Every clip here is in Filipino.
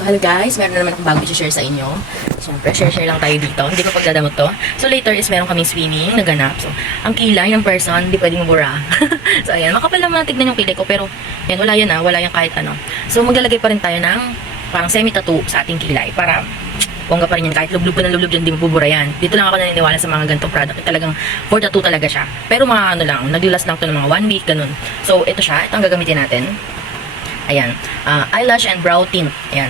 So hello guys, meron na naman akong bago i-share sa inyo. Siyempre, share lang tayo dito. Hindi ko pagdadamot to. So later is meron kaming swimming, naganap. So, ang kilay ng person, hindi pwedeng mabura. So ayan, makapal naman tignan yung kilay ko. Pero, yan, wala yan wala yan kahit ano. So maglalagay pa rin tayo ng parang semi-tattoo sa ating kilay. Para, bongga pa rin yan. Kahit lublub ka ng lublub dyan, hindi mabubura yan. Dito lang ako naniniwala sa mga ganitong product. Talagang for tattoo talaga siya. Pero mga ano lang, naglalas lang to ng mga 1 week, ganun. So ito siya, ito ang gagamitin natin. Ayan, eyelash and brow tint. Ayan.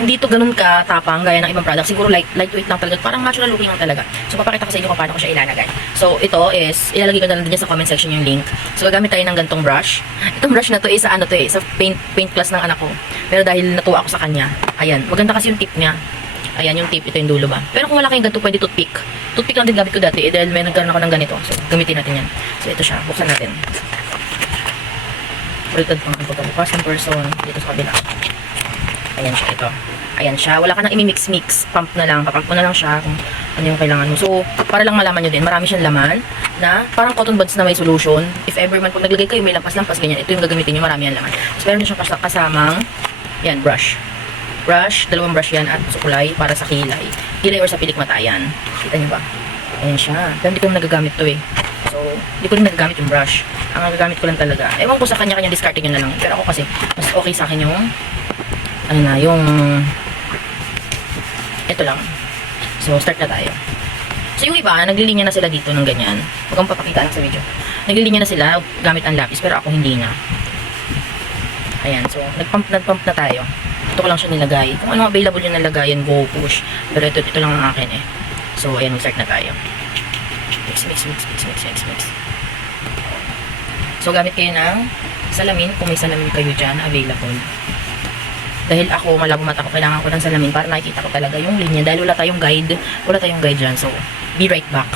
Hindi to ganun katapang gaya ng ibang product. Siguro lightweight lang talaga. Parang natural looking lang talaga. So, papakita ko sa inyo kung paano ko siya ilalagay. So, ito is, ilalagay ko na lang din sa comment section yung link. So, gagamit tayo ng gantong brush. Itong brush na to is sa sa paint class ng anak ko. Pero dahil natuwa ako sa kanya, ayan, maganda kasi yung tip niya. Ayan, yung tip, ito yung dulo ba. Pero kung wala kayong ganito, pwede toothpick. Toothpick lang din gamit ko dati. Dahil may nagkaroon ako ng ganito. So, gamitin natin yan. So, ito siya. Buksan natin. Bultad pang pagkabukas ng person dito sa kabila. Ayan siya, ito. Ayan siya. Wala ka nang imimix-mix. Pump na lang. Papump mo na lang siya kung ano yung kailangan mo. So, para lang malaman nyo din, marami siyang laman na parang cotton buds na may solution. If ever man, pag naglagay kayo, may lampas-lampas, ganyan. Ito yung gagamitin nyo, marami yan laman. So, meron din siyang kasamang, yan, brush. Brush, dalawang brush yan at sukulay para sa kilay. Kilay or sa pilikmatayan. Kita nyo ba? Ayan siya. Pero hindi ko nagagamit to eh. So, hindi ko rin nagagamit yung brush. Ang nagagamit ko lang talaga. Ewan ko sa kanya-kanya discarding yun na lang. Pero ako kasi, mas okay sa akin yung ano na, yung ito lang. So, start na tayo. So, yung iba, naglilinya na sila dito ng ganyan. Huwag kang papakita lang sa video. Naglilinya na sila gamit ang lapis, pero ako hindi na. Ayan, so, nagpump na tayo. Ito ko lang siya nilagay. Kung ano available yung nalagayan, go, push. Pero ito lang ang akin eh. So, ayan, start na tayo. Mix. So, gamit kayo ng salamin. Kung may salamin kayo dyan, available. Dahil ako, malabo mata ko, kailangan ko ng salamin para nakikita ko talaga yung linya. Dahil wala tayong guide dyan. So, be right back.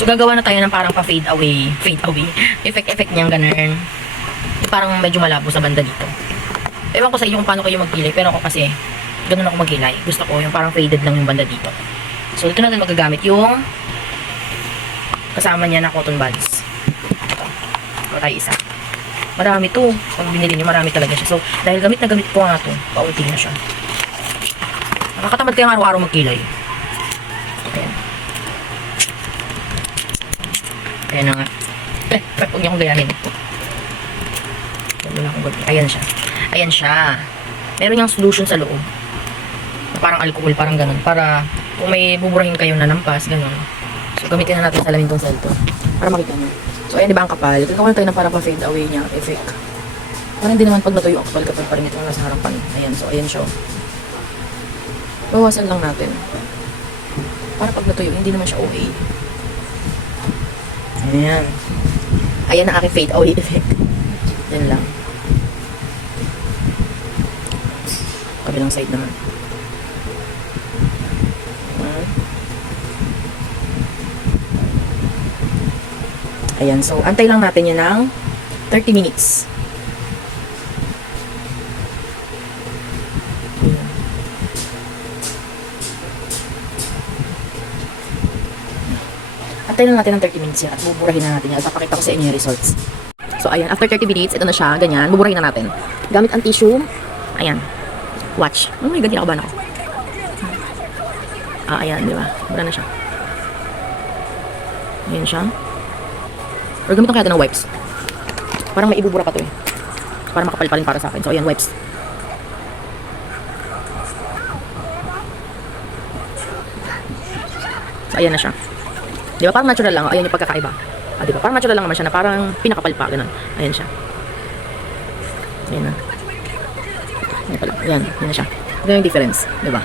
So, gagawa na tayo ng parang pa-fade away. Effect niyang ganun. Parang medyo malabo sa banda dito. Ewan ko sa iyo kung paano kayo magkilay. Pero ako kasi, ganun ako magkilay. Gusto ko yung parang faded lang yung banda dito. So, dito natin magagamit yung kasama niya na cotton buds. Ito. Ito tayo isa. Marami to. Kung binili niyo, marami talaga siya. So, dahil gamit na gamit ko nga to, paunti na siya. Nakakatamad kayong araw-araw magkilay. Ayan. Ayan na nga. Huwag niyo akong gayahin. Ayan siya. Ayan siya. Meron niyang solution sa loob. Parang alcohol, parang ganun. Para kung may buburahin kayo na lampas, ganun. So, gamitin na natin salamin tong cellphone. Para makita niyo. So, ayan, diba ang kapal? Gagawin tayo na para pa-fade away niya effect. Parang hindi naman pag natuyo ang kapal kapag parang ito na nasa harapan. Ayan, so, ayan siya. Bawasan lang natin. Para pag natuyo, hindi naman siya OA. Ayan. Ayan ang aking fade away effect. Yan lang. Kabilang side naman. Ayan. So, antay lang natin yan ng 30 minutes. Antay lang natin ng 30 minutes yan at buburahin na natin yan at papakita ko sa inyo yung results. So, ayan. After 30 minutes, ito na siya. Ganyan. Buburahin na natin. Gamit ang tissue. Ayan. Watch. Oh my God, kinakabahan ako. Ayan, di ba? Bura na siya. Ayan siya. Or gamitin kaya ito ng wipes. Parang may ibubura pa to eh. Para makapal pa rin para sa akin. So, ayan, wipes. So, ayan na siya. Di ba? Parang natural lang. Ayan yung pagkakaiba. Ah, diba? Parang natural lang naman siya na parang pinakapalpa, ganun. Ayan siya. Ayan na. Ayan pala. Ayan, ayan na siya. Ito yung difference, diba?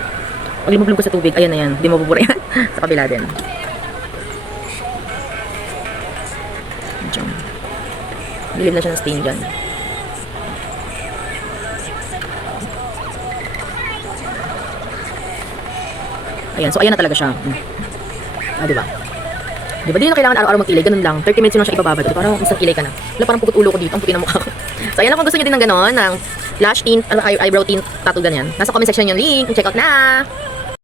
Pag lumublob ko sa tubig, ayan na yan. Di mabubura yan. Sa kabila din. Diyan. Bilib na siya ng stain dyan. Ayan, so ayan na talaga siya. Ah, diba? Diba, di na kailangan araw-araw magkilay, ganun lang. 30 minutes lang siya ibababad. Parang isang kilay ka na. Wala, parang pukot ulo ko dito, ang puti ng mukha ko. So ayan na, kung gusto nyo din ng ganon, ng lash tint, eyebrow tint, tattoo ganyan. Nasa comment section yung link, check out na!